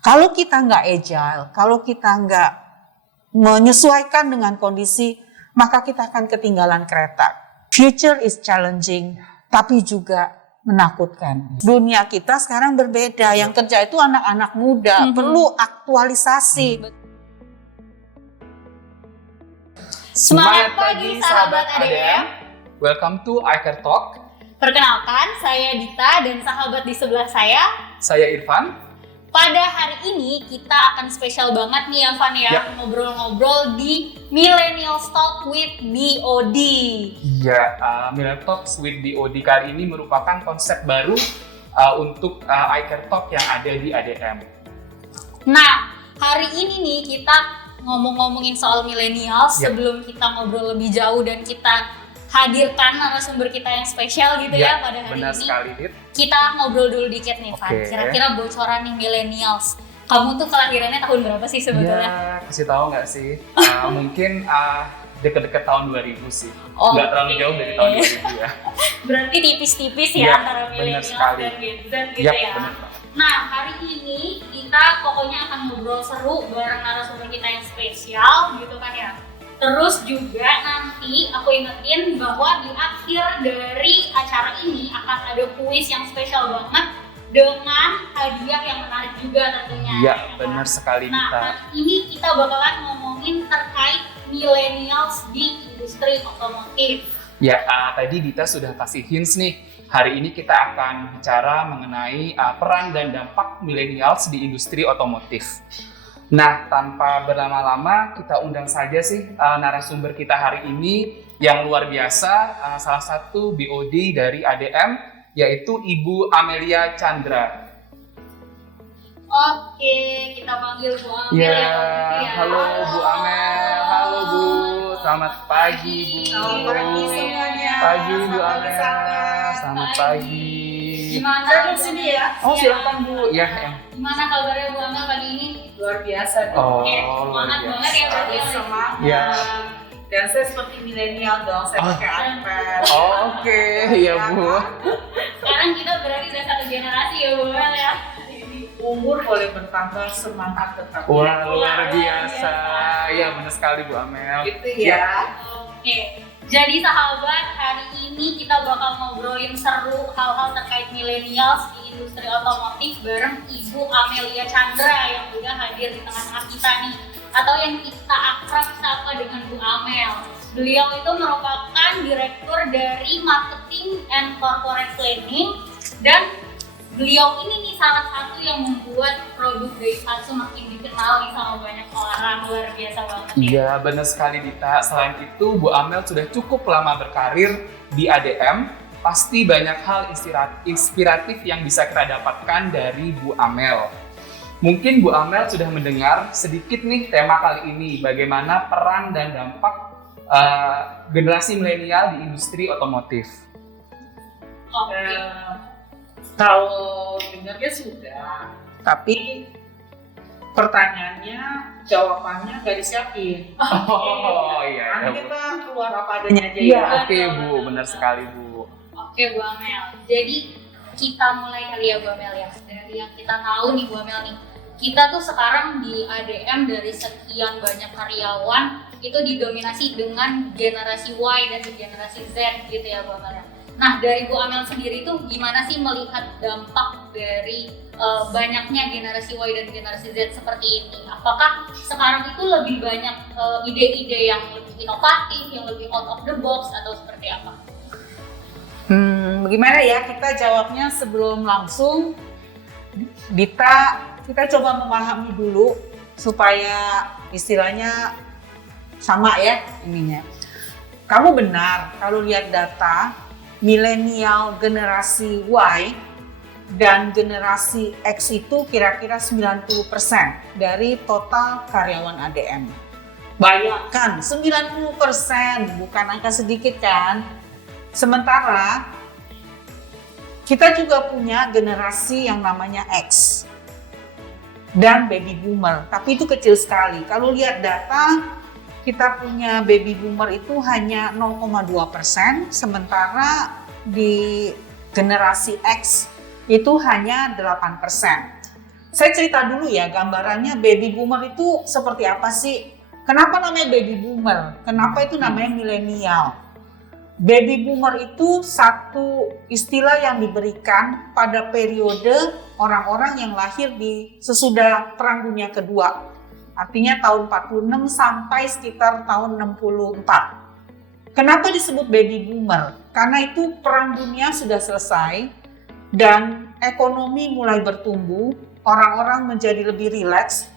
Kalau kita nggak agile, kalau kita nggak menyesuaikan dengan kondisi, maka kita akan ketinggalan kereta. Future is challenging, tapi juga menakutkan. Dunia kita sekarang berbeda. Yang kerja itu anak-anak muda, perlu aktualisasi. Semangat pagi sahabat ADM. Welcome to iCare Talk. Perkenalkan, saya Dita dan sahabat di sebelah Saya Irfan. Pada hari ini kita akan spesial banget nih ya Van ya, ngobrol-ngobrol di Millennial Talk with BOD. Ya, Millennial Talks with BOD kali ini merupakan konsep baru untuk iCare Talk yang ada di ADM. Nah, hari ini nih kita ngomongin soal millennials. Sebelum kita ngobrol lebih jauh dan kita hadirkan narasumber kita yang spesial gitu ya pada hari benar ini. Sekali, Dit. Kita ngobrol dulu dikit nih, Van. Kira-kira bocoran nih millennials. Kamu tuh kelahirannya tahun berapa sih sebetulnya? Ya, kasih tahu nggak sih? Mungkin deket-deket tahun 2000 sih. Nggak terlalu jauh dari tahun 2000 ya. Berarti tipis-tipis ya antara millennials dan Gen Z gitu ya. Benar. Nah, hari ini kita pokoknya akan ngobrol seru bareng narasumber kita yang spesial gitu kan ya. Terus juga nanti aku ingetin bahwa di akhir dari acara ini akan ada kuis yang spesial banget dengan hadiah yang menarik juga tentunya. Iya, benar sekali. Nah, hari ini kita bakalan ngomongin terkait millennials di industri otomotif. Ya, tadi Dita sudah kasih hints nih. Hari ini kita akan bicara mengenai peran dan dampak millennials di industri otomotif. Nah, tanpa berlama-lama, kita undang saja sih narasumber kita hari ini yang luar biasa, salah satu BOD dari ADM, yaitu Ibu Amelia Chandra. Oke, kita panggil Bu Amel ya. Halo Bu Amel, halo Bu, selamat pagi Bu. Selamat pagi semuanya. Pagi Bu Amel, selamat pagi. Gimana? Saya di sini ya. Oh, silakan Bu. Ya. Gimana kabarnya Bu Amel pagi ini? Luar biasa. Oh, semangat banget ya berarti. Semangat. Ya. Dan saya seperti milenial dong, saya pakai iPad. Oh, oke, ya Bu. Sekarang kita berarti udah satu generasi ya Bu Amel ya. Umur boleh bertambah, semangat tetap. Wah, luar biasa. Ya, benar sekali Bu Amel. Gitu ya. Oke. Jadi sahabat, hari ini kita bakal ngobrolin seru hal-hal terkait millennials di industri otomotif bareng Ibu Amelia Chandra yang udah hadir di tengah-tengah kita nih, atau yang kita akrab sapa dengan Bu Amel. Beliau itu merupakan direktur dari Marketing and Corporate Planning, dan beliau ini nih salah satu yang membuat produk Daihatsu makin dikenal nih sama banyak orang. Luar biasa banget. Iya, benar sekali Dita. Selain itu, Bu Amel sudah cukup lama berkarir di ADM. Pasti banyak hal inspiratif yang bisa kita dapatkan dari Bu Amel. Mungkin Bu Amel sudah mendengar sedikit nih tema kali ini, bagaimana peran dan dampak generasi milenial di industri otomotif. Kalau dengarnya sudah, tapi pertanyaannya, jawabannya nggak disiapin. Oh iya. Nanti kita keluar apa adanya aja Iya, ya. oke Bu, benar sekali Bu. Oke Bu Amel, jadi kita mulai kali ya Bu Amel ya. Dari yang kita tahu nih Bu Amel nih, kita tuh sekarang di ADM dari sekian banyak karyawan itu didominasi dengan generasi Y dan generasi Z gitu ya Bu Amel. Nah, dari Bu Amel sendiri tuh gimana sih melihat dampak dari banyaknya generasi Y dan generasi Z seperti ini? Apakah sekarang itu lebih banyak ide-ide yang lebih inovatif, yang lebih out of the box, atau seperti apa? Bagaimana ya kita jawabnya sebelum langsung? Dita, kita coba memahami dulu supaya istilahnya sama ya ininya. Kamu benar kalau lihat data, milenial generasi Y dan generasi X itu kira-kira 90% dari total karyawan ADM. Bayangkan 90%, bukan angka sedikit kan? Sementara kita juga punya generasi yang namanya X dan baby boomer, tapi itu kecil sekali. Kalau lihat data, kita punya baby boomer itu hanya 0,2%, sementara di generasi X itu hanya 8%. Saya cerita dulu ya, gambarannya baby boomer itu seperti apa sih? Kenapa namanya baby boomer? Kenapa itu namanya milenial? Baby boomer itu satu istilah yang diberikan pada periode orang-orang yang lahir di sesudah Perang Dunia Kedua. Artinya tahun 46 sampai sekitar tahun 64. Kenapa disebut baby boomer? Karena itu Perang Dunia sudah selesai dan ekonomi mulai bertumbuh, orang-orang menjadi lebih rileks,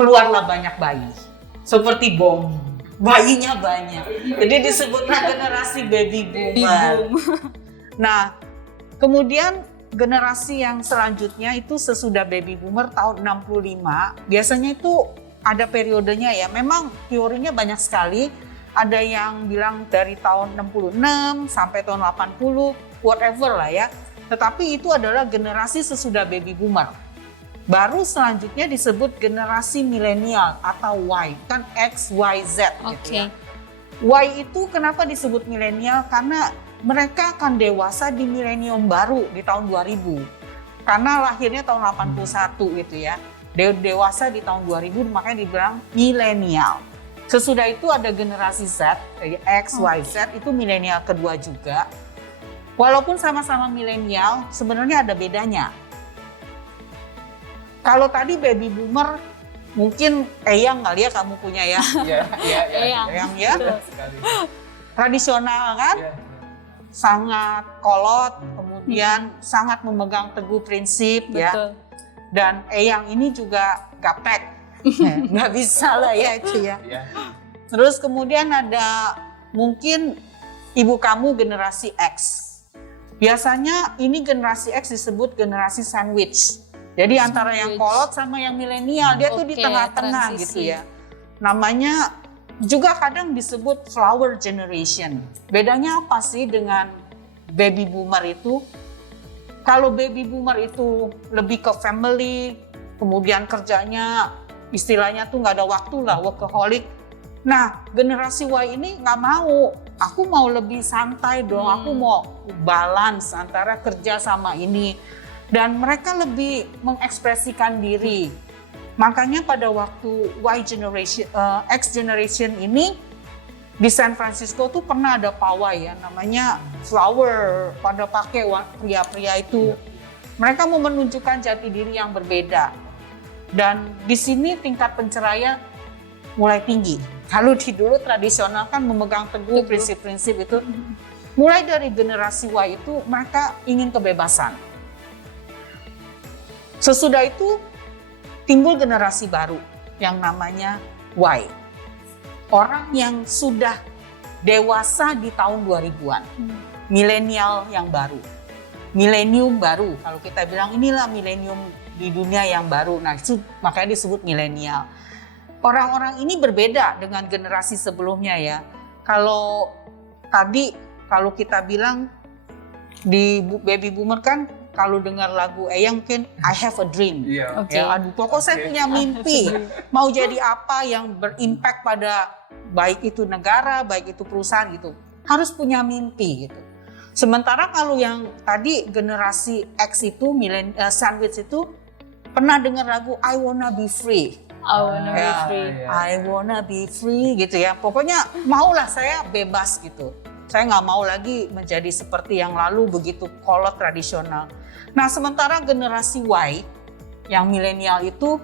keluarlah banyak bayi. Seperti bom. Bayinya banyak, jadi disebutlah generasi baby boomer. Nah, kemudian generasi yang selanjutnya itu sesudah baby boomer tahun 65, biasanya itu ada periodenya ya, memang teorinya banyak sekali, ada yang bilang dari tahun 66 sampai tahun 80, whatever lah ya, tetapi itu adalah generasi sesudah baby boomer. Baru selanjutnya disebut generasi milenial atau Y, kan X, Y, Z gitu ya. Y itu kenapa disebut milenial? Karena mereka akan dewasa di milenium baru di tahun 2000. Karena lahirnya tahun 81 gitu ya. Dewasa di tahun 2000 makanya dibilang milenial. Sesudah itu ada generasi Z, X, Y, Z itu milenial kedua juga. Walaupun sama-sama milenial, sebenarnya ada bedanya. Kalau tadi baby boomer, mungkin Eyang kali ya kamu punya ya. Eyang ya. Tradisional kan? Sangat kolot, kemudian sangat memegang teguh prinsip. Betul. Ya. Dan Eyang ini juga gaptek. Nggak bisa lah ya itu ya. Terus kemudian ada mungkin ibu kamu generasi X. Biasanya ini generasi X disebut generasi sandwich. Jadi antara yang kolot sama yang milenial, dia tuh di tengah-tengah gitu ya. Namanya juga kadang disebut flower generation. Bedanya apa sih dengan baby boomer itu? Kalau baby boomer itu lebih ke family, kemudian kerjanya istilahnya tuh nggak ada waktu lah, workaholic. Nah, generasi Y ini nggak mau. Aku mau lebih santai dong, aku mau balance antara kerja sama ini. Dan mereka lebih mengekspresikan diri. Makanya pada waktu X generation ini di San Francisco tuh pernah ada pawai ya, namanya flower, pada pakai pria-pria itu. Mereka mau menunjukkan jati diri yang berbeda. Dan di sini tingkat penceraian mulai tinggi. Kalau di dulu tradisional kan memegang teguh prinsip-prinsip itu. Mulai dari generasi Y itu mereka ingin kebebasan. Sesudah itu timbul generasi baru yang namanya Y. Orang yang sudah dewasa di tahun 2000-an. Milenial yang baru. Milenium baru. Kalau kita bilang inilah milenium di dunia yang baru. Nah, itu makanya disebut milenial. Orang-orang ini berbeda dengan generasi sebelumnya ya. Kalau tadi kalau kita bilang di baby boomer kan kalau dengar lagu Eyang mungkin I have a dream. Yeah. Okay. Ya, aduh, pokoknya saya punya mimpi. Mau jadi apa yang berimpact pada baik itu negara, baik itu perusahaan gitu. Harus punya mimpi gitu. Sementara kalau yang tadi generasi X itu, sandwich itu pernah dengar lagu I wanna be free. I wanna be free. I wanna be free gitu ya. Pokoknya maulah saya bebas gitu. Saya nggak mau lagi menjadi seperti yang lalu begitu kolot tradisional. Nah sementara generasi Y yang milenial itu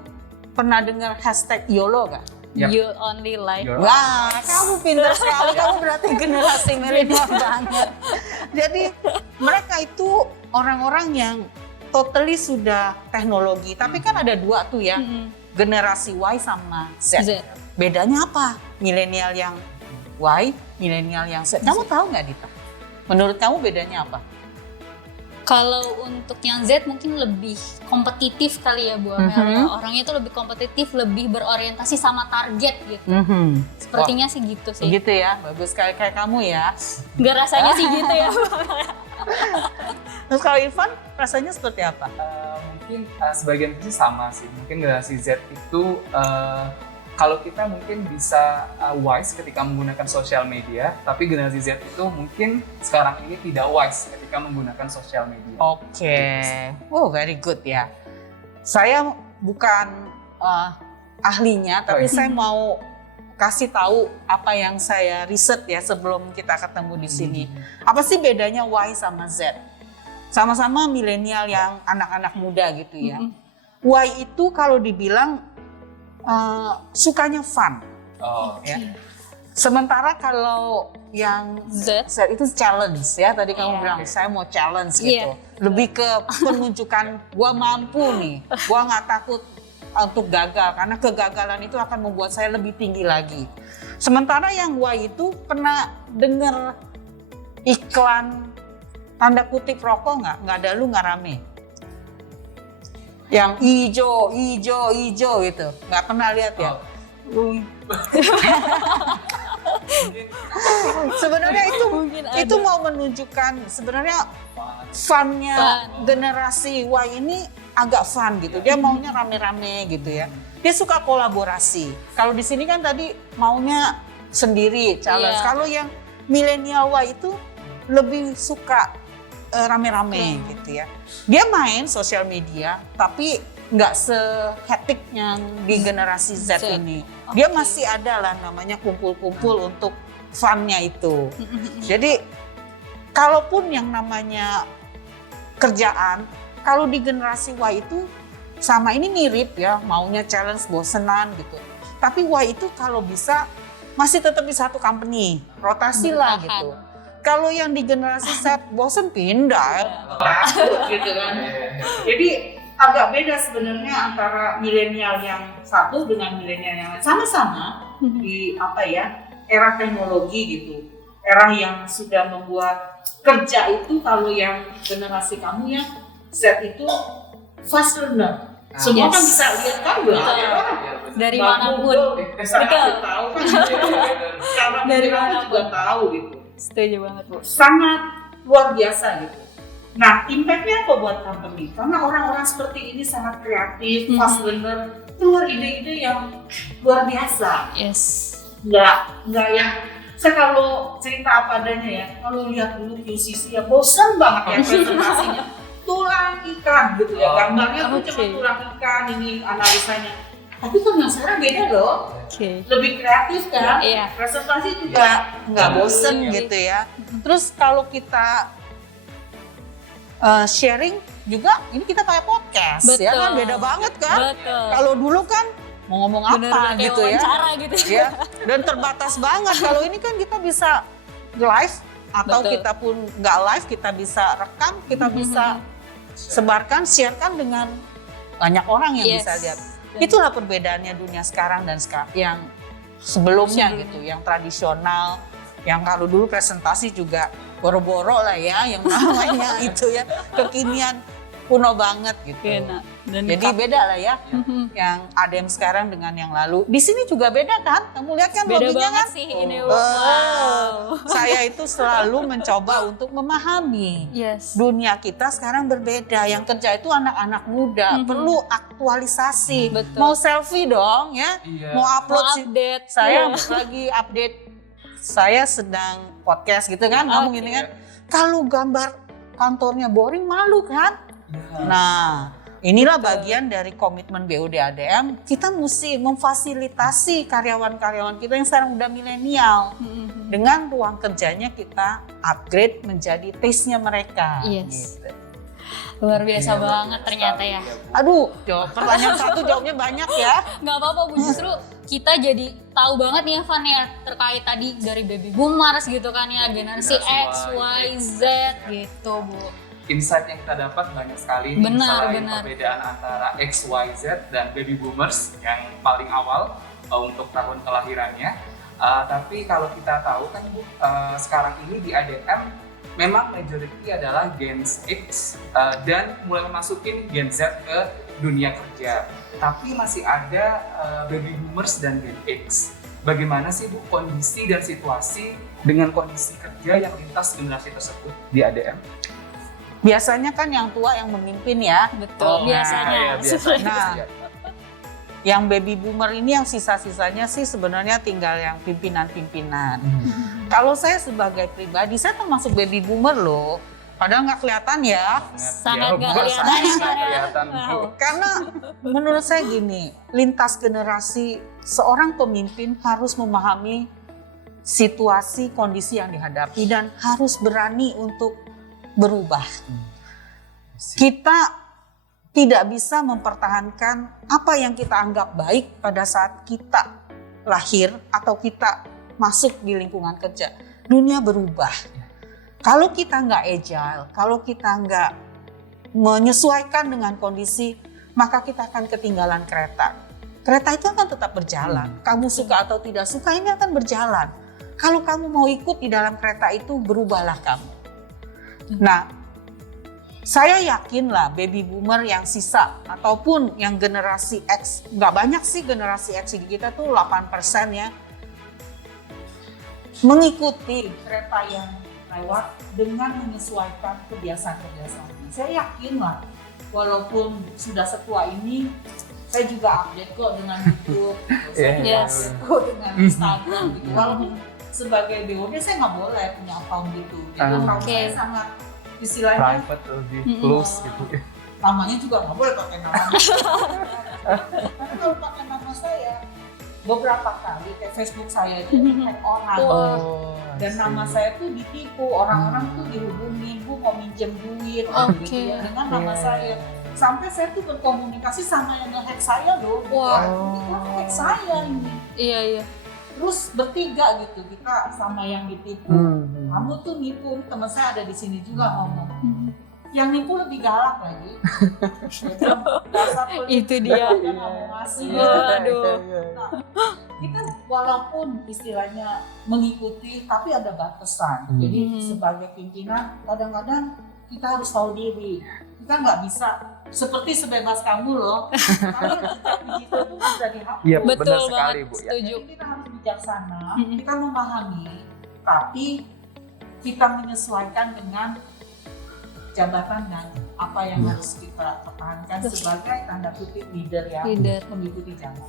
pernah dengar hashtag YOLO gak? Yep. You only like. Wah, kamu pintar sekali. Kamu berarti generasi milenial banget. Jadi mereka itu orang-orang yang totally sudah teknologi. Tapi kan ada dua tuh ya, generasi Y sama Z. Bedanya apa? Milenial yang Y, milenial yang Z. Kamu tahu nggak Dita? Menurut kamu bedanya apa? Kalau untuk yang Z mungkin lebih kompetitif kali ya Bu Amel. Orangnya itu lebih kompetitif, lebih berorientasi sama target gitu. Sepertinya sih gitu sih. Gitu ya, bagus sekali kayak kamu ya. Nggak rasanya sih gitu ya Bu. Terus kalau Irfan rasanya seperti apa? Mungkin sebagian sih sama sih. Mungkin generasi Z itu kalau kita mungkin bisa wise ketika menggunakan sosial media, tapi generasi Z itu mungkin sekarang ini tidak wise ketika menggunakan sosial media. Oke. Oh, very good ya. Saya bukan ahlinya, tapi saya mau kasih tahu apa yang saya riset ya sebelum kita ketemu di sini. Apa sih bedanya Y sama Z? Sama-sama milenial yang anak-anak muda gitu ya. Y itu kalau dibilang sukanya fun. Ya. Sementara kalau yang Z itu challenge ya, tadi kamu bilang saya mau challenge gitu. Lebih ke penunjukan gua mampu nih, gua nggak takut untuk gagal karena kegagalan itu akan membuat saya lebih tinggi lagi. Sementara yang Y itu pernah dengar iklan tanda kutip rokok nggak? Nggak ada lu nggak rame. Yang hijau gitu, nggak pernah lihat ya? Sebenarnya itu mau menunjukkan sebenarnya funnya generasi Y ini agak fun gitu. Dia maunya rame-rame gitu ya. Dia suka kolaborasi. Kalau di sini kan tadi maunya sendiri challenge. Kalau yang milenial Y itu lebih suka rame-rame gitu ya. Dia main sosial media tapi nggak se-hektik yang di generasi Z ini. Dia masih ada lah namanya kumpul-kumpul untuk fun-nya itu. Jadi kalaupun yang namanya kerjaan, kalau di generasi Y itu sama ini mirip ya, maunya challenge, bosenan gitu. Tapi Y itu kalau bisa masih tetap di satu company, rotasi lah gitu. Kalau yang di generasi Z bosen pindah, gitu kan. Jadi agak beda sebenarnya antara milenial yang satu dengan milenial yang lain. Sama-sama di era teknologi gitu. Era yang sudah membuat kerja itu kalau yang generasi kamu ya Z itu fast learner. Semua kan bisa lihat kan dari manapun. Betul. Tahu kan. Karena dari mana juga tahu gitu. Setuju banget Bu. Sangat luar biasa gitu. Nah, impactnya apa buat company? Karena orang-orang seperti ini sangat kreatif, fast learner, keluar ide-ide yang luar biasa. Yes. Nggak yang saya kalau cerita apa adanya ya, kalau lihat dulu QCC ya bosan banget ya presentasinya. Tulang ikan gitu ya, gambarnya tuh cuma tulang ikan ini analisanya. Tapi kan yang sekarang beda loh, lebih kreatif kan, presentasi juga nggak bosen gitu ya. Terus kalau kita sharing juga, ini kita kayak podcast ya kan, beda banget kan. Kalau dulu kan mau ngomong apa gitu ya, ya, dan terbatas banget. Kalau ini kan kita bisa live atau kita pun nggak live, kita bisa rekam, kita bisa sebarkan, sharekan dengan banyak orang yang bisa lihat. Itulah perbedaannya dunia sekarang dan yang sebelumnya gitu, yang tradisional, yang kalau dulu presentasi juga boro-boro lah ya, yang namanya itu ya, kekinian kuno banget gitu. Jadi beda lah ya, yang ADM sekarang dengan yang lalu. Di sini juga beda kan? Kamu lihat kan logonya kan? Sih, ini, Saya itu selalu mencoba untuk memahami dunia kita sekarang berbeda. Yang kerja itu anak-anak muda, perlu aktualisasi. Mau selfie dong ya, mau update. Saya lagi update, saya sedang podcast gitu kan, ngomong gini kan. Kalau gambar kantornya boring, malu kan? Nah, inilah bagian dari komitmen BUD ADM. Kita mesti memfasilitasi karyawan-karyawan kita yang sekarang udah milenial. Dengan ruang kerjanya kita upgrade menjadi taste-nya mereka. Gitu. Luar biasa banget ternyata ya. Aduh, pertanyaan satu jawabnya banyak ya. Nggak apa-apa Bu, justru kita jadi tahu banget nih Van ya, terkait tadi dari baby boomers gitu kan ya, generasi X, Y, Z gitu Bu. Insight yang kita dapat banyak sekali nih, selain perbedaan antara X, Y, Z dan baby boomers yang paling awal untuk tahun kelahirannya. Tapi kalau kita tahu kan Bu, sekarang ini di ADM memang majority adalah Gen X dan mulai memasukin Gen Z ke dunia kerja. Tapi masih ada baby boomers dan Gen X. Bagaimana sih Bu kondisi dan situasi dengan kondisi kerja yang lintas generasi tersebut di ADM? Biasanya kan yang tua yang memimpin ya. Betul, biasanya. Nah, yang baby boomer ini yang sisa-sisanya sih sebenarnya tinggal yang pimpinan-pimpinan. Kalau saya sebagai pribadi, saya termasuk baby boomer loh. Padahal nggak kelihatan ya. Sangat nggak Bu, kelihatan sangat ya, nggak Kak. kelihatan, Bu. Wow. Karena menurut saya gini, lintas generasi seorang pemimpin harus memahami situasi, kondisi yang dihadapi dan harus berani untuk berubah. Kita tidak bisa mempertahankan apa yang kita anggap baik pada saat kita lahir atau kita masuk di lingkungan kerja. Dunia berubah. Kalau kita nggak agile, kalau kita nggak menyesuaikan dengan kondisi, maka kita akan ketinggalan kereta. Kereta itu akan tetap berjalan. Kamu suka atau tidak suka, ini akan berjalan. Kalau kamu mau ikut di dalam kereta itu, berubahlah kamu. Nah, saya yakin lah baby boomer yang sisa ataupun yang generasi X, nggak banyak sih generasi X di kita tuh 8% ya, mengikuti kereta yang lewat dengan menyesuaikan kebiasaan-kebiasaan. Saya yakin lah, walaupun sudah setua ini, saya juga update kok dengan YouTube, saya juga Yes. update kok dengan Instagram gitu. Walaupun sebagai BOD saya nggak boleh punya account gitu. Jadi account Oke. saya sangat istilahnya Private lebih close gitu. namanya juga nggak boleh pakai nama. Karena kalau pakai nama saya, beberapa kali kayak Facebook saya itu di-hack orang. Oh. Dan nama saya tuh ditipu, orang-orang tuh dihubungin, Bu mau minjem duit Oke. gitu ya, dengan nama saya. Sampai saya tuh berkomunikasi sama yang nge-hack saya loh. Wah. Dia nge-hack saya ini. Iya. Terus bertiga gitu, kita sama yang ditipu. Kamu tuh nipu, teman saya ada di sini juga ngomong. Yang nipu lebih galak lagi. Dasar Itu dia. nggak mau ngasih. Waduh. Nah, kita walaupun istilahnya mengikuti, tapi ada batasan. Jadi sebagai pimpinan, kadang-kadang kita harus tahu diri. Kita nggak bisa seperti sebebas kamu loh. Karena jejak digital itu bisa dihapus. Iya, Betul benar sekali, banget, Bu. Ya. setuju. Jadi kita harus bijaksana, kita memahami, tapi kita menyesuaikan dengan jabatan dan apa yang harus kita pertahankan sebagai tanda kutip leader yang Leader. mengikuti zaman.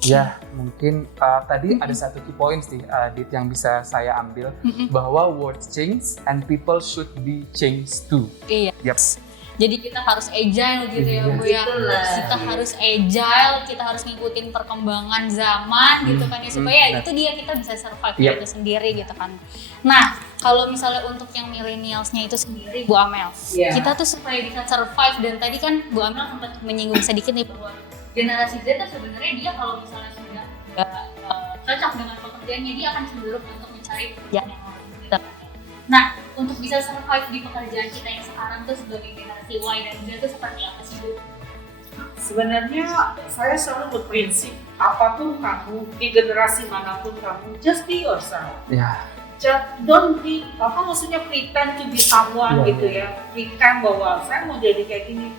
Ya, mungkin tadi ada satu key points nih, Dit, yang bisa saya ambil, bahwa words change and people should be changed too. Iya. Yaps. Jadi kita harus agile gitu ya Bu ya. Kita harus agile, kita harus ngikutin perkembangan zaman gitu kan ya, supaya Nah. itu dia kita bisa survive Yep. itu sendiri gitu kan. Nah, kalau misalnya untuk yang millennials-nya itu sendiri Bu Amel, Iya. kita tuh supaya bisa survive, dan tadi kan Bu Amel sempat menyinggung sedikit nih bahwa generasi Z tuh sebenarnya dia kalau misalnya sudah nggak cocok dengan pekerjaannya, dia akan cenderung untuk mencari pekerjaan yang lain gitu kan. Nah, untuk bisa survive di pekerjaan kita yang sekarang tuh sebagai generasi Y dan Z itu seperti apa sih Bu? Sebenarnya saya selalu berprinsip, apapun kamu, di generasi manapun kamu, just be yourself. Ya. Just don't be, maksudnya pretend to be someone gitu ya. Pretend bahwa saya mau jadi kayak gini,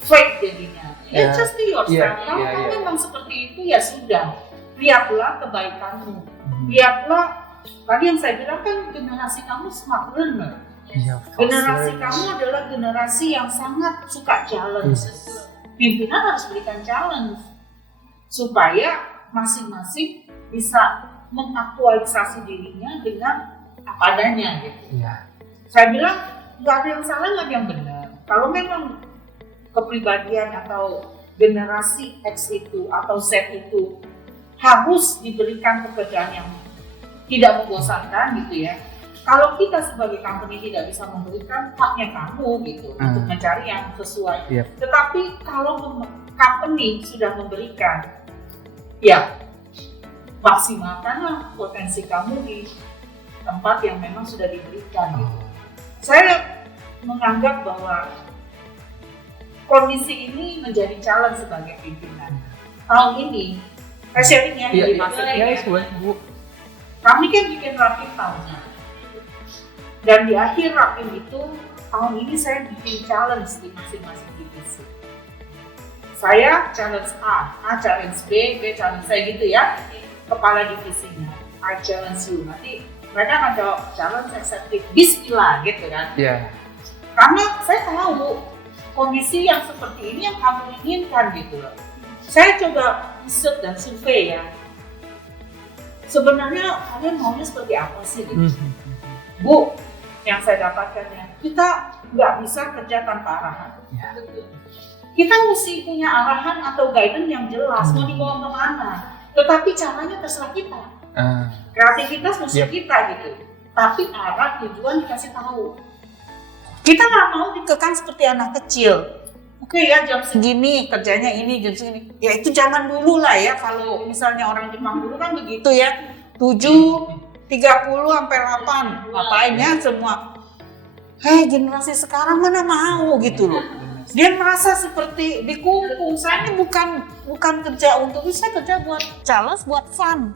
fake jadinya. Ya just be yourself. Kalau kamu memang seperti itu ya sudah, lihatlah kebaikanmu. Lihatlah, tadi yang saya bilang kan generasi kamu smart learner. Iya, Generasi kamu adalah generasi yang sangat suka challenge. Pimpinan harus berikan challenge supaya masing-masing bisa mengaktualisasi dirinya dengan apa adanya gitu. Iya. Saya bilang nggak ada yang salah, nggak ada yang benar. Kalau memang kepribadian atau generasi X itu atau Z itu harus diberikan pekerjaan yang tidak membosankan gitu ya. Kalau kita sebagai company tidak bisa memberikan, haknya kamu gitu untuk mencari yang sesuai. Yep. Tetapi kalau company sudah memberikan, ya maksimalkanlah potensi kamu di tempat yang memang sudah diberikan. Gitu. Saya menganggap bahwa kondisi ini menjadi challenge sebagai pimpinan. Tahun ini, saya sharing ya di marketing ya. Bu. Kami kan bikin rapim tahunan. Dan di akhir rapim itu, tahun ini saya bikin challenge di masing-masing divisi. Saya challenge A challenge B challenge saya gitu ya. Kepala divisinya, I challenge you. Nanti mereka akan jawab challenge accepted. Bismillah gitu kan. Iya. Karena saya tahu kondisi yang seperti ini yang kamu inginkan gitu loh. Saya coba riset dan survei ya. Sebenarnya kalian maunya seperti apa sih gitu. Bu, yang saya dapatkan ya, kita nggak bisa kerja tanpa arahan. Kita mesti punya arahan atau guidance yang jelas mau dibawa kemana. Tetapi caranya terserah kita. Kreativitas mesti kita gitu. Tapi arah tujuan dikasih tahu. Kita nggak mau dikekang seperti anak kecil. Oke ya, jam segini kerjanya ini, jam segini. Ya itu zaman dulu lah ya. Kalau misalnya orang Jepang dulu kan begitu ya. 7:30 sampai 8. Ngapain ya semua. Generasi sekarang mana mau gitu loh. Dia merasa seperti dikungkung. Saya ini bukan kerja untuk itu, saya kerja buat challenge, buat fun.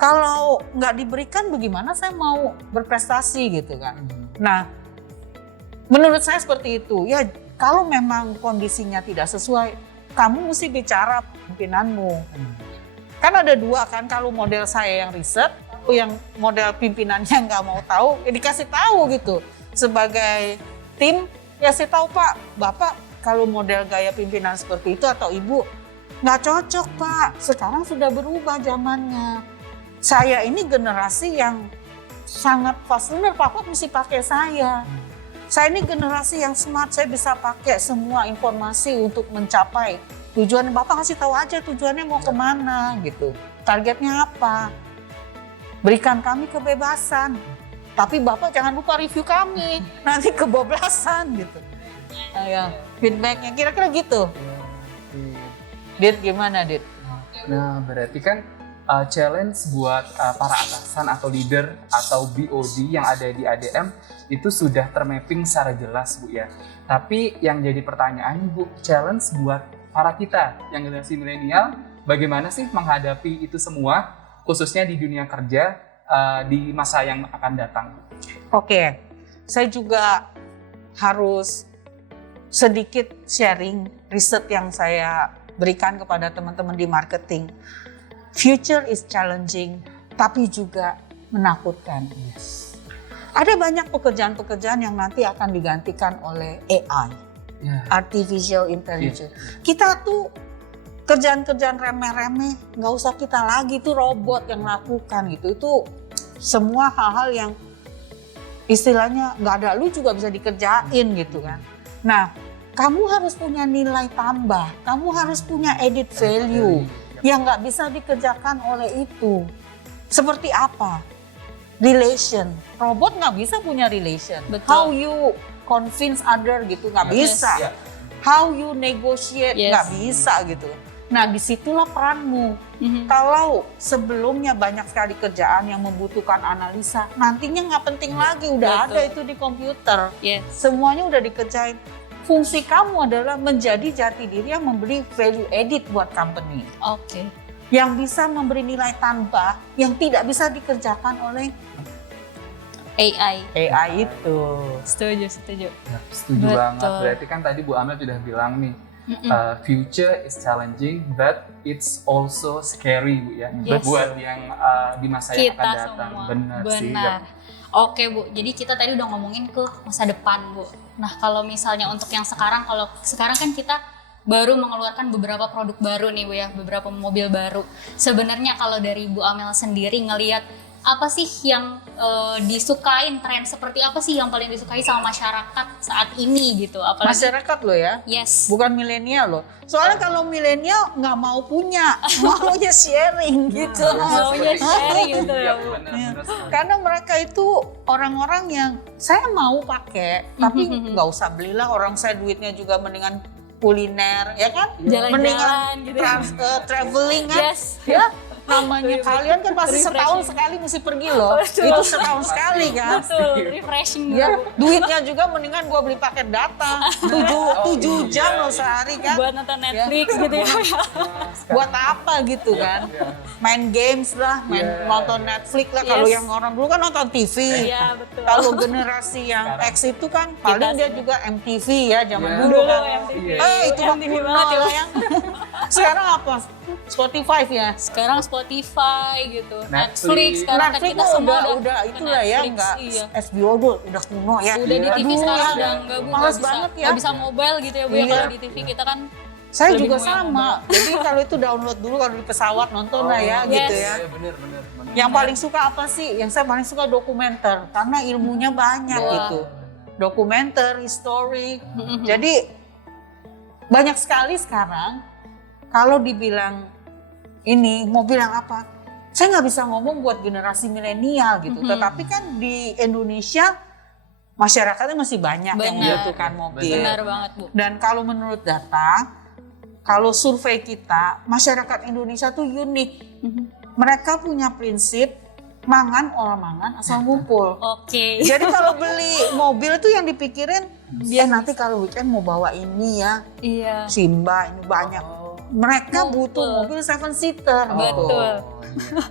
Kalau nggak diberikan bagaimana saya mau berprestasi gitu kan. Nah, menurut saya seperti itu. Ya kalau memang kondisinya tidak sesuai, kamu mesti bicara pimpinanmu. Kan ada dua kan, kalau model saya yang riset, yang model pimpinannya nggak mau tahu, ya dikasih tahu gitu. Sebagai tim, ya saya tahu Pak, Bapak kalau model gaya pimpinan seperti itu atau Ibu, nggak cocok Pak, sekarang sudah berubah zamannya. Saya ini generasi yang sangat fast learner, Papa mesti pakai saya. Saya ini generasi yang smart, saya bisa pakai semua informasi untuk mencapai tujuan. Bapak kasih tahu aja tujuannya mau kemana gitu. Targetnya apa. Berikan kami kebebasan. Tapi Bapak jangan lupa review kami, nanti kebablasan gitu. Ya, feedbacknya kira-kira gitu. Dit gimana Dit? Nah berarti kan challenge buat para atasan atau leader atau BOD yang ada di ADM itu sudah termapping secara jelas Bu ya. Tapi yang jadi pertanyaan Bu, challenge buat para kita yang generasi milenial, bagaimana sih menghadapi itu semua khususnya di dunia kerja di masa yang akan datang? Oke, saya juga harus sedikit sharing riset yang saya berikan kepada teman-teman di marketing. Future is challenging, tapi juga menakutkan. Ada banyak pekerjaan-pekerjaan yang nanti akan digantikan oleh AI, Artificial Intelligence. Kita tuh kerjaan-kerjaan remeh-remeh, nggak usah kita lagi, itu robot yang lakukan gitu. Itu semua hal-hal yang istilahnya nggak ada lu juga bisa dikerjain gitu kan. Nah, kamu harus punya nilai tambah, kamu harus punya added value yang nggak bisa dikerjakan oleh itu. Seperti apa? Relation. Robot nggak bisa punya relation. Betul. How you convince other gitu nggak bisa. How you negotiate nggak bisa gitu. Nah disitulah peranmu. Kalau sebelumnya banyak sekali kerjaan yang membutuhkan analisa, nantinya nggak penting lagi, udah ada itu di komputer. Semuanya udah dikerjain. Fungsi kamu adalah menjadi jati diri yang memberi value added buat company. Yang bisa memberi nilai tambah yang tidak bisa dikerjakan oleh AI itu. Setuju. Setuju banget. Berarti kan tadi Bu Amel sudah bilang nih, future is challenging, but it's also scary Bu ya. Buat yang di masa yang akan datang. Benar sih. Oke Bu, jadi kita tadi udah ngomongin ke masa depan Bu. Nah kalau misalnya untuk yang sekarang, kalau sekarang kan kita baru mengeluarkan beberapa produk baru nih Bu ya, beberapa mobil baru. Sebenarnya kalau dari Bu Amel sendiri ngelihat apa sih yang disukain, tren seperti apa sih yang paling disukai sama masyarakat saat ini gitu? Apalagi masyarakat loh ya, bukan milenial loh. Soalnya kalau milenial nggak mau punya, maunya sharing gitu. Maunya sharing gitu ya Bu. Karena mereka itu orang-orang yang saya mau pakai, tapi nggak usah belilah, orang saya duitnya juga mendingan kuliner, ya kan? Jalan-jalan gitu. Traveling kan? Ya. Namanya kalian kan pasti setahun sekali mesti pergi loh. Itu setahun sekali kan. Betul, refreshing ya, duitnya juga mendingan gua beli paket data 7 jam loh sehari kan. Buat nonton Netflix gitu ya. Buat apa gitu kan. Main games lah, nonton Netflix lah. Kalau yang orang dulu kan nonton TV. Iya, betul. Kalau generasi yang X itu kan paling dia juga MTV ya zaman dulu kan. Itu MTV banget ya. Sekarang apa? Spotify ya. Sekarang Spotify gitu, Netflix sekarang Netflix kita semua udah itulah ya, nggak HBO udah kuno ya. Udah di TV sekarang udah nggak Bu, males banget ya. Nggak bisa mobile gitu ya Bu ya, kalau di TV kita kan Saya Lebih juga mau yang sama. Jadi kalau itu download dulu kalau di pesawat nonton lah ya yes. gitu ya. Iya, bener. Yang paling suka apa sih? Yang saya paling suka dokumenter karena ilmunya banyak Wah. gitu. Dokumenter, history. Jadi banyak sekali sekarang kalau dibilang ini mau bilang apa? Saya nggak bisa ngomong buat generasi milenial gitu. Tetapi kan di Indonesia masyarakatnya masih banyak yang Benar. membutuhkan mobil. Benar banget, Bu. Dan kalau menurut data, kalau survei kita, masyarakat Indonesia tuh unik. Mereka punya prinsip mangan orang mangan asal ngumpul. Oke. Jadi kalau beli mobil itu yang dipikirin, dia nanti kalau weekend mau bawa ini ya, Iya. Simba ini banyak. Mereka butuh mobil 7-seater gitu. Betul.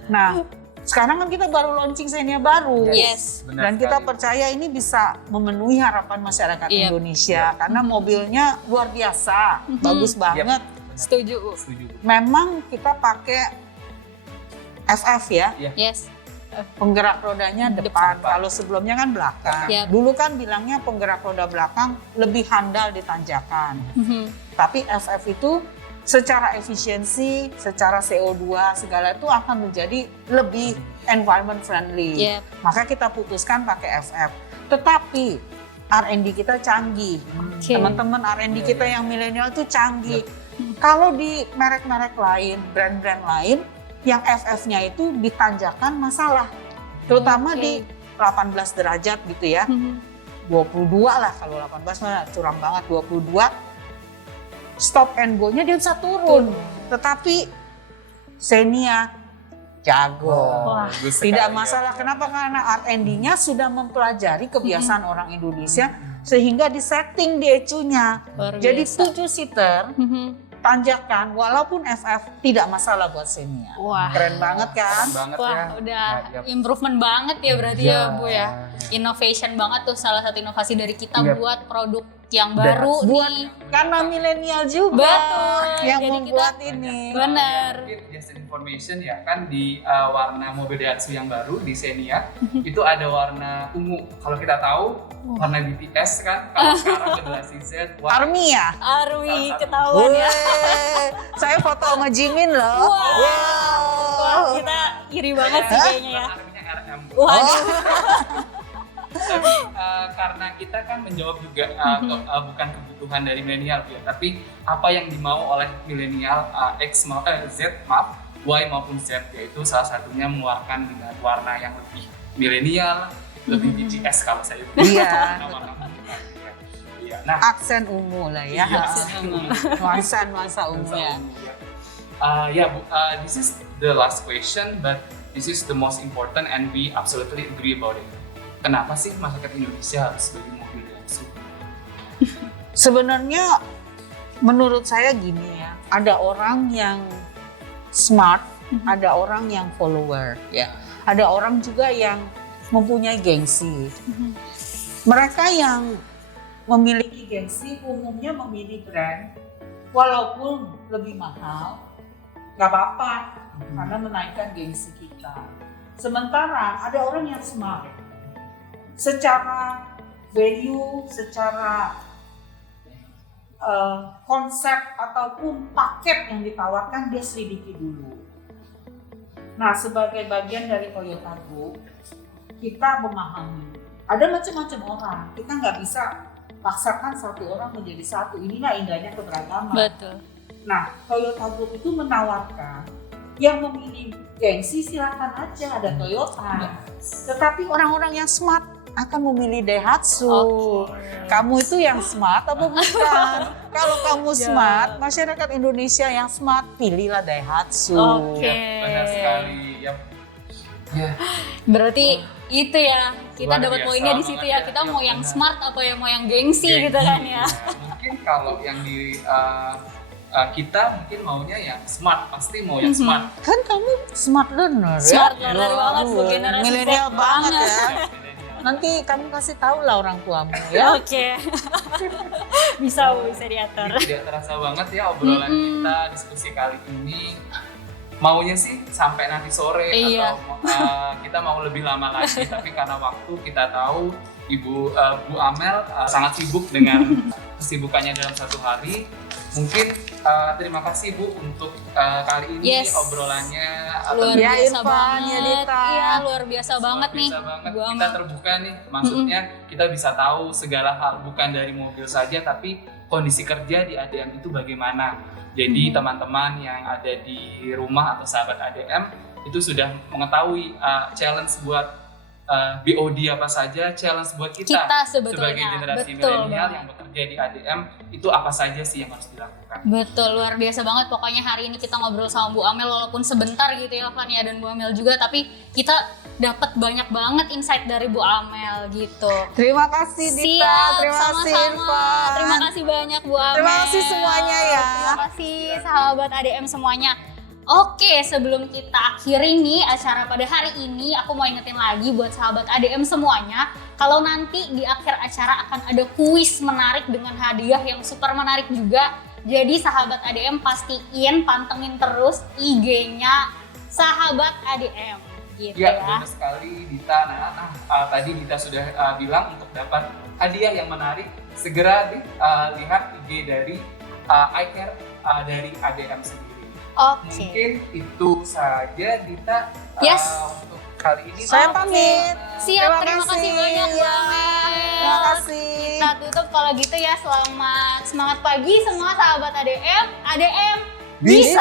Nah, sekarang kan kita baru launching Xenia baru. Yes. Dan kita percaya ini bisa memenuhi harapan masyarakat Yep. Indonesia karena mobilnya luar biasa, bagus banget. Setuju, Bu. Setuju. Memang kita pakai FF ya, Yes. penggerak rodanya depan. Kalau sebelumnya kan belakang. Yep. Dulu kan bilangnya penggerak roda belakang lebih handal di tanjakan. Tapi FF itu secara efisiensi, secara CO2 segala itu akan menjadi lebih environment friendly. Yep. Maka kita putuskan pakai FF. Tetapi R&D kita canggih. Oke. Teman-teman R&D kita yang milenial itu canggih. Kalau di merek-merek lain, brand-brand lain, yang FF-nya itu ditanjakan masalah. Terutama Oke. di 18 derajat gitu ya. 22 lah, kalau 18 mah curang banget, 22. Stop and go-nya dia bisa turun. Tetapi Xenia jago. Wah, bagus Tidak sekali, masalah. ya. Kenapa? Karena R&D-nya sudah mempelajari kebiasaan orang Indonesia sehingga disetting di ECU-nya. Luar Jadi biasa. 7-seater tanjakan walaupun FF tidak masalah buat Xenia. Wah. Keren banget kan? Keren banget Wah, ya. udah Ya, improvement banget ya berarti Ya. ya, Bu ya. Innovation banget tuh, salah satu inovasi dari kita Yep. buat produk yang baru Buat nih. karena milenial juga Betul. yang Jadi membuat kita- ini. Bener. Mungkin just information ya kan di warna mobil Daihatsu yang baru di Xenia itu ada warna ungu. Kalau kita tahu warna BTS kan, kalau sekarang generasi Z warna Army ya? Arwi Salah satu. ketahuan ya. Weh, saya foto sama Jimin loh. Wah. Wah, kita iri banget sih kayaknya ya. artinya RM. Waduh. Tapi karena kita kan menjawab juga bukan kebutuhan dari milenial ya, tapi apa yang dimau oleh milenial Z maupun Z, yaitu salah satunya mengeluarkan dengan warna yang lebih milenial, lebih BTS kalau saya Iya. nama-nama kita, ya. Iya. Nah, Aksen ungu lah ya. iya, Nuansa ungu ya. This is the last question, but this is the most important and we absolutely agree about it. Kenapa sih masyarakat Indonesia harus beli mobil Daihatsu? Sebenarnya menurut saya gini ya, ada orang yang smart, ada orang yang follower ya. Ada orang juga yang mempunyai gengsi. Mereka yang memiliki gengsi umumnya memilih brand walaupun lebih mahal, nggak apa-apa karena menaikkan gengsi kita. Sementara ada orang yang smart, secara value, secara konsep ataupun paket yang ditawarkan dia selidiki dulu. Nah, sebagai bagian dari Toyota Group, kita memahami ada macam-macam orang. Kita nggak bisa paksakan satu orang menjadi satu. Inilah indahnya keberagaman. Betul. Nah, Toyota Group itu menawarkan yang memilih gengsi silakan aja, ada Toyota. Tetapi orang-orang yang smart akan memilih Daihatsu. Kamu itu yang smart apa bukan? Kalau kamu smart, masyarakat Indonesia yang smart, pilihlah Daihatsu. Oke. Benar sekali. Ya. Berarti itu ya, kita Luar dapat biasa poinnya di situ banget ya. ya. Kita Ya, mau yang benar. smart apa yang mau yang gengsi gitu Gengsi, kan ya. Mungkin kalau yang di kita mungkin maunya yang smart, pasti mau yang smart. Kan kamu smart learner ya? Smart learner banget, Bu. Aduh, Generasi Z milenial banget banget. ya. Nanti kamu kasih tahu lah orang tuamu ya. Oke. Bisa, Bu, bisa diatur. Jadi tidak terasa banget ya obrolan kita, diskusi kali ini. Maunya sih sampai nanti sore Iya. atau kita mau lebih lama lagi, tapi karena waktu kita tahu Bu Amel sangat sibuk dengan kesibukannya dalam satu hari. Mungkin terima kasih Bu untuk kali ini Yes. obrolannya. Luar Ya, biasa Irfan, banget. ya, Dita. Iya, luar biasa banget nih. Biasa banget. Bu Kita Amel. terbuka nih, maksudnya kita bisa tahu segala hal, bukan dari mobil saja, tapi kondisi kerja di ADM itu bagaimana. Jadi teman-teman yang ada di rumah atau sahabat ADM itu sudah mengetahui challenge buat BOD apa saja, challenge buat kita Sebetulnya. sebagai generasi Betul milenial banget. yang bekerja di ADM itu apa saja sih yang harus dilakukan. Betul, luar biasa banget. Pokoknya hari ini kita ngobrol sama Bu Amel walaupun sebentar gitu ya Van ya, dan Bu Amel juga, tapi kita dapat banyak banget insight dari Bu Amel gitu. Terima kasih Dita, Siap, terima kasih sama-sama. Irfan. Terima kasih banyak Bu Amel. Terima kasih semuanya ya. Terima kasih sahabat ADM semuanya. Oke, sebelum kita akhiri nih acara pada hari ini, aku mau ingetin lagi buat sahabat ADM semuanya, kalau nanti di akhir acara akan ada kuis menarik dengan hadiah yang super menarik juga. Jadi sahabat ADM pastiin pantengin terus IG-nya sahabat ADM gitu Ya, ya. benar sekali Dita. Tadi Dita sudah bilang untuk dapat hadiah yang menarik, segera lihat IG dari iCare dari ADM sendiri. Oke. Mungkin itu saja Dita Yes. untuk kali ini. Saya pamit. Siap, terima kasih banyak Bu ya. Amel. Terima kasih. Kita tutup kalau gitu ya. Semangat pagi semua sahabat ADM. ADM Bisa.